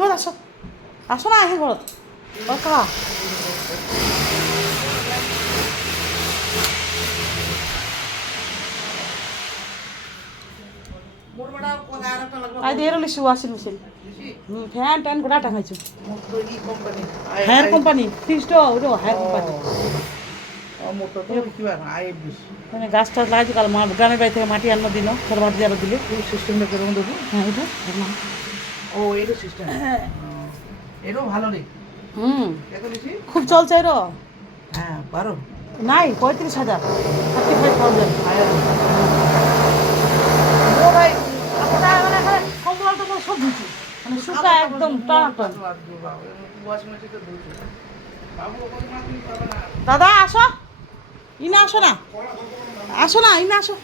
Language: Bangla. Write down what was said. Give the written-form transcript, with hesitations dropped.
ঘৰত আছ আছ না আহি ঘৰত কা আই দিয়ে লিছো ওয়াশিং মেশিন ফ্যান ট্যান গোটা টাঙাইছো হায়ার কোম্পানি ফিক্সড ওটা হায়ার কোম্পানি মানে গাছ টাছ লাগাইছি কাল গ্রামের বাড়ি থেকে মাটি আনো দিল সর মাটি যাবে দিলে সিস্টেমটা কেমন দেখো হ্যাঁ এটা ও এটা সিস্টেম এটাও ভালো নেই খুব চলছে এর হ্যাঁ পারো নাই 35,000 35,000 ও ভাই আপনারা মানে এখানে কম্বল টম্বল সব দিচ্ছি মানে শুকা একদম টানাটান দাদা আসো ইনা আসো না ইনা আসো